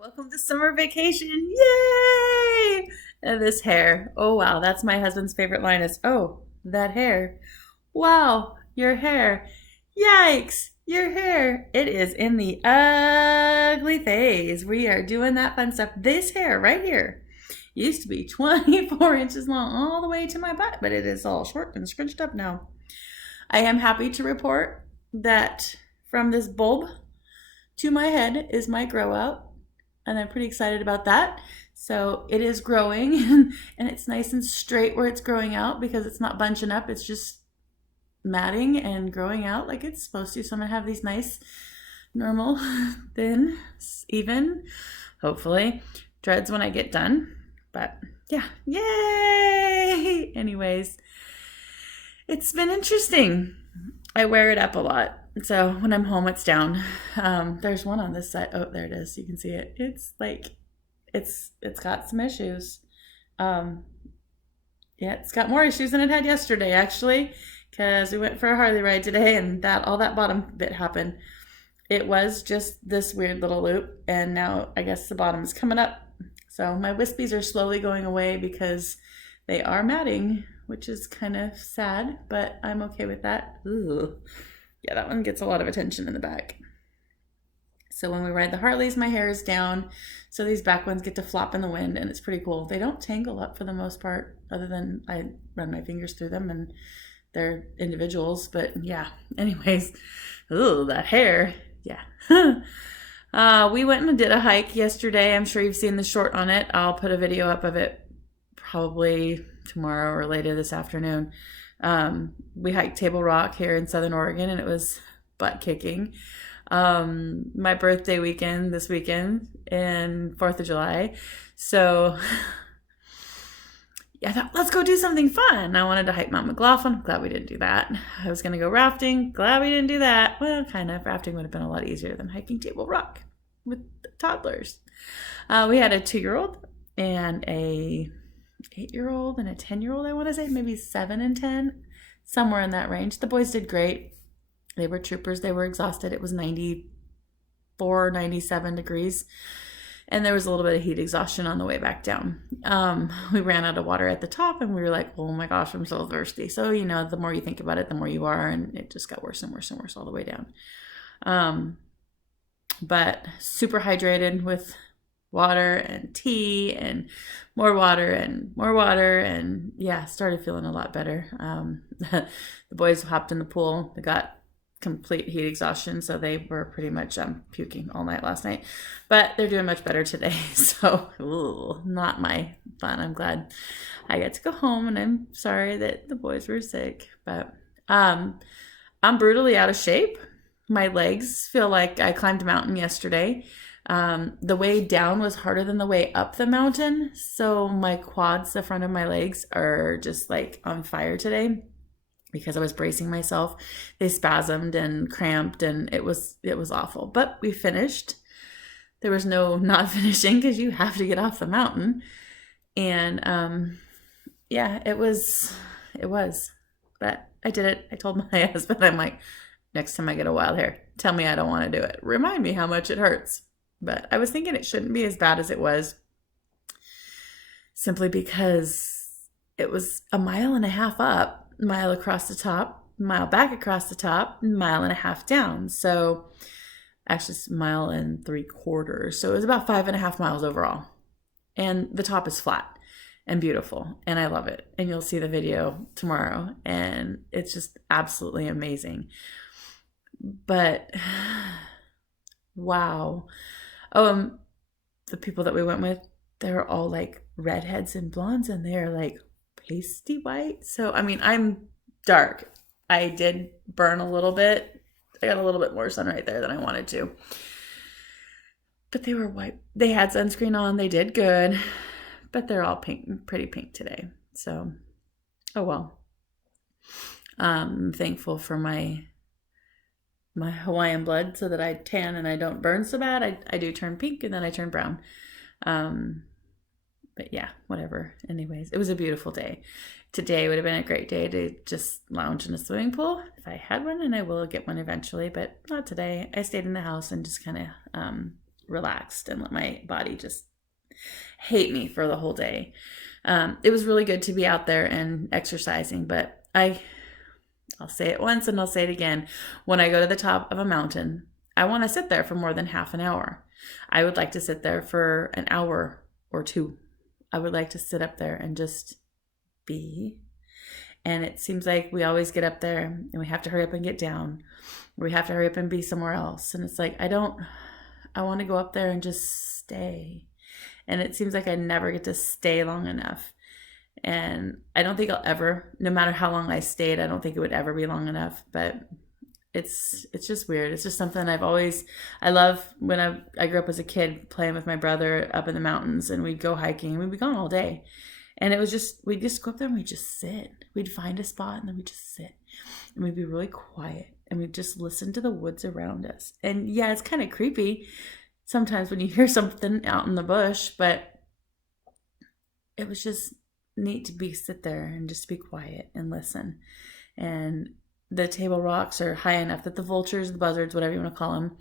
Welcome to summer vacation. Yay! And this hair. Oh, wow. That's my husband's favorite line is, oh, that hair. Wow, your hair. Yikes, your hair. It is in the ugly phase. We are doing that fun stuff. This hair right here used to be 24 inches long all the way to my butt, but it is all short and scrunched up now. I am happy to report that from this bulb to my head is my grow out, and I'm pretty excited about that. So it is growing and it's nice and straight where it's growing out because it's not bunching up. It's just matting and growing out like it's supposed to. So I'm gonna have these nice, normal, thin, even, hopefully, dreads when I get done. But yeah, yay! Anyways, it's been interesting. I wear it up a lot. So when I'm home, it's down. There's one on this side. Oh, there it is. You can see it. It's like, it's got some issues. Yeah, it's got more issues than it had yesterday, actually, because we went for a Harley ride today and all that bottom bit happened. It was just this weird little loop, and now I guess the bottom is coming up. So my wispies are slowly going away because they are matting, which is kind of sad, but I'm okay with that. Ooh. Yeah, that one gets a lot of attention in the back. So when we ride the Harleys, my hair is down. So these back ones get to flop in the wind, and it's pretty cool. They don't tangle up for the most part, other than I run my fingers through them, and they're individuals. But yeah, anyways, ooh, that hair. Yeah. We went and did a hike yesterday. I'm sure you've seen the short on it. I'll put a video up of it probably tomorrow or later this afternoon. We hiked Table Rock here in Southern Oregon, and it was butt kicking. My birthday weekend this weekend and 4th of July. So yeah, I thought, let's go do something fun. I wanted to hike Mount McLaughlin. Glad we didn't do that. I was going to go rafting. Glad we didn't do that. Well, kind of. Rafting would have been a lot easier than hiking Table Rock with toddlers. We had a 2-year-old and a 8-year-old and a 10-year-old, I want to say, maybe 7 and 10, somewhere in that range. The boys did great. They were troopers. They were exhausted. It was 94, 97 degrees, and there was a little bit of heat exhaustion on the way back down. We ran out of water at the top, and we were like, oh my gosh, I'm so thirsty. So, the more you think about it, the more you are, and it just got worse and worse and worse all the way down. But super hydrated with water and tea and more water and yeah, started feeling a lot better. The boys hopped in the pool. They got complete heat exhaustion, so they were pretty much puking all night last night, but they're doing much better today. So not my fun. I'm glad I get to go home, and I'm sorry that the boys were sick, but I'm brutally out of shape. My legs feel like I climbed a mountain yesterday. The way down was harder than the way up the mountain. So my quads, the front of my legs, are just like on fire today because I was bracing myself. They spasmed and cramped, and it was awful. But we finished. There was no not finishing because you have to get off the mountain. And yeah, it was. But I did it. I told my husband, I'm like, next time I get a wild hair, tell me I don't want to do it. Remind me how much it hurts. But I was thinking it shouldn't be as bad as it was, simply because it was a mile and a half up, mile across the top, mile back across the top, mile and a half down. So actually it's a mile and 3/4. So it was about 5.5 miles overall. And the top is flat and beautiful, and I love it. And you'll see the video tomorrow, and it's just absolutely amazing. But wow. The people that we went with, they were all like redheads and blondes, and they're like pasty white. So, I mean, I'm dark. I did burn a little bit. I got a little bit more sun right there than I wanted to. But they were white. They had sunscreen on. They did good. But they're all pink, pretty pink today. So, oh well. I'm thankful for my Hawaiian blood so that I tan and I don't burn so bad. I do turn pink and then I turn brown. But yeah, whatever. Anyways, it was a beautiful day. Today would have been a great day to just lounge in a swimming pool if I had one, and I will get one eventually, but not today. I stayed in the house and just kind of relaxed and let my body just hate me for the whole day. It was really good to be out there and exercising, but I'll say it once and I'll say it again. When I go to the top of a mountain, I want to sit there for more than half an hour. I would like to sit there for an hour or two. I would like to sit up there and just be. And it seems like we always get up there and we have to hurry up and get down. We have to hurry up and be somewhere else. And it's like, I want to go up there and just stay. And it seems like I never get to stay long enough. And I don't think I'll ever, no matter how long I stayed, I don't think it would ever be long enough. But it's just weird. It's just something I love when I grew up as a kid playing with my brother up in the mountains, and we'd go hiking and we'd be gone all day. And it was we'd just go up there and we'd just sit. We'd find a spot and then we'd just sit. And we'd be really quiet and we'd just listen to the woods around us. And yeah, it's kind of creepy sometimes when you hear something out in the bush, but it was just neat to sit there and just be quiet and listen. And the table rocks are high enough that the vultures, the buzzards, whatever you want to call them,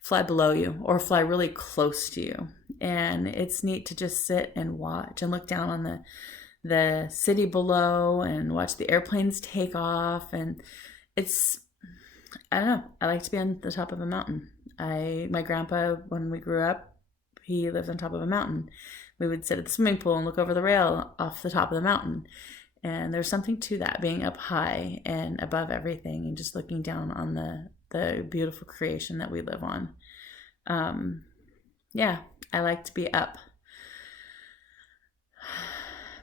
fly below you or fly really close to you. And it's neat to just sit and watch and look down on the city below and watch the airplanes take off. And I don't know, I like to be on the top of a mountain. My grandpa, when we grew up, he lived on top of a mountain. We would sit at the swimming pool and look over the rail off the top of the mountain. And there's something to that, being up high and above everything and just looking down on the beautiful creation that we live on. Yeah, I like to be up.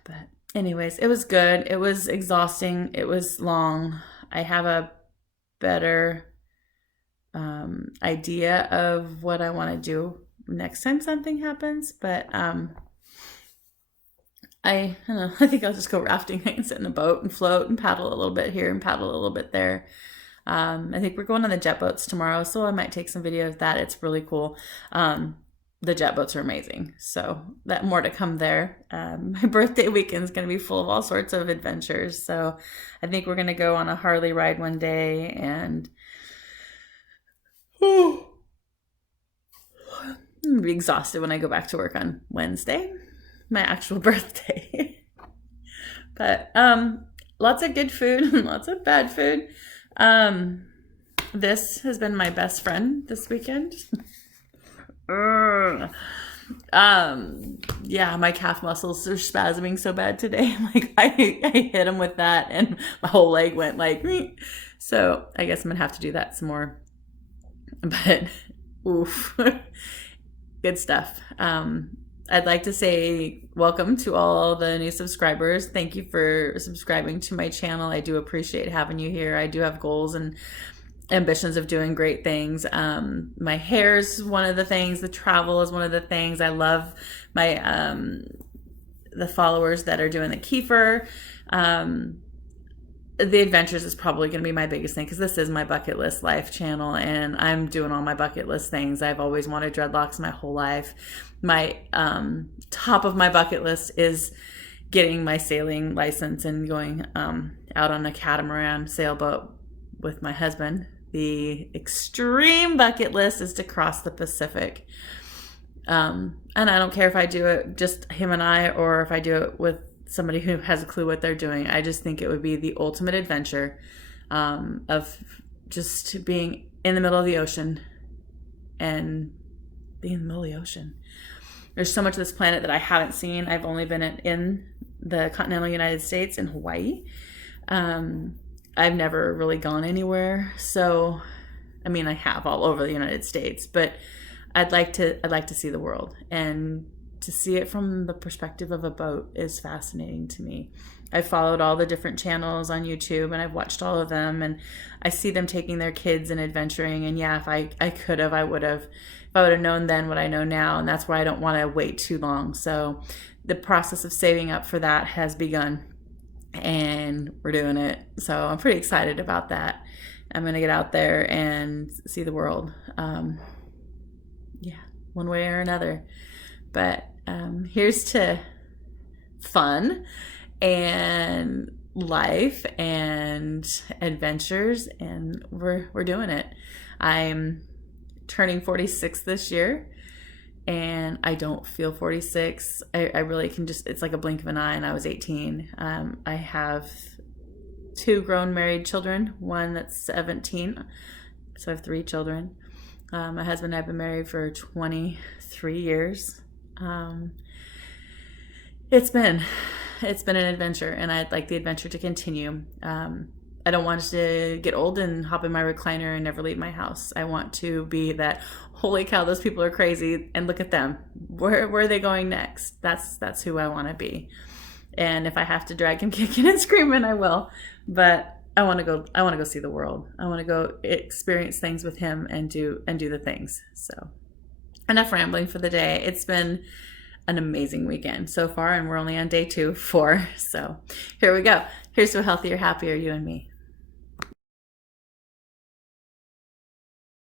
But anyways, it was good. It was exhausting. It was long. I have a better idea of what I want to do next time something happens, but I don't know. I think I'll just go rafting and sit in a boat and float and paddle a little bit here and paddle a little bit there. I think we're going on the jet boats tomorrow, so I might take some video of that. It's really cool. The jet boats are amazing. So that more to come there. My birthday weekend is going to be full of all sorts of adventures. So I think we're going to go on a Harley ride one day, and I'm going to be exhausted when I go back to work on Wednesday, my actual birthday. But lots of good food and lots of bad food. This has been my best friend this weekend. Yeah, my calf muscles are spasming so bad today. Like I hit him with that and my whole leg went like, so I guess I'm gonna have to do that some more. But oof, good stuff. I'd like to say welcome to all the new subscribers. Thank you for subscribing to my channel. I do appreciate having you here. I do have goals and ambitions of doing great things. My hair is one of the things. The travel is one of the things. I love my the followers that are doing the kefir. The adventures is probably going to be my biggest thing because this is my bucket list life channel and I'm doing all my bucket list things. I've always wanted dreadlocks my whole life. My top of my bucket list is getting my sailing license and going out on a catamaran sailboat with my husband. The extreme bucket list is to cross the Pacific. And I don't care if I do it just him and I or if I do it with somebody who has a clue what they're doing. I just think it would be the ultimate adventure of just being in the middle of the ocean and being in the middle of the ocean. There's so much of this planet that I haven't seen. I've only been in the continental United States in Hawaii. I've never really gone anywhere. So, I mean, I have all over the United States, but I'd like to see the world, and to see it from the perspective of a boat is fascinating to me. I've followed all the different channels on YouTube and I've watched all of them, and I see them taking their kids and adventuring. And yeah, if I could have, I would have. If I would have known then what I know now, and that's why I don't want to wait too long. So the process of saving up for that has begun, and we're doing it. So I'm pretty excited about that. I'm going to get out there and see the world. Yeah, one way or another. But here's to fun and life and adventures, and we're doing it. I'm turning 46 this year, and I don't feel 46. I really can just, it's like a blink of an eye, and I was 18. I have two grown married children, one that's 17. So I have three children. My husband and I have been married for 23 years. It's been an adventure, and I'd like the adventure to continue. I don't want to get old and hop in my recliner and never leave my house. I want to be that, holy cow, those people are crazy, and look at them. Where are they going next? That's who I want to be. And if I have to drag him kicking and screaming, I will. But I want to go see the world. I want to go experience things with him and do the things. So enough rambling for the day. It's been an amazing weekend so far, and we're only on day 4. So here we go. Here's to a healthier, happier you and me.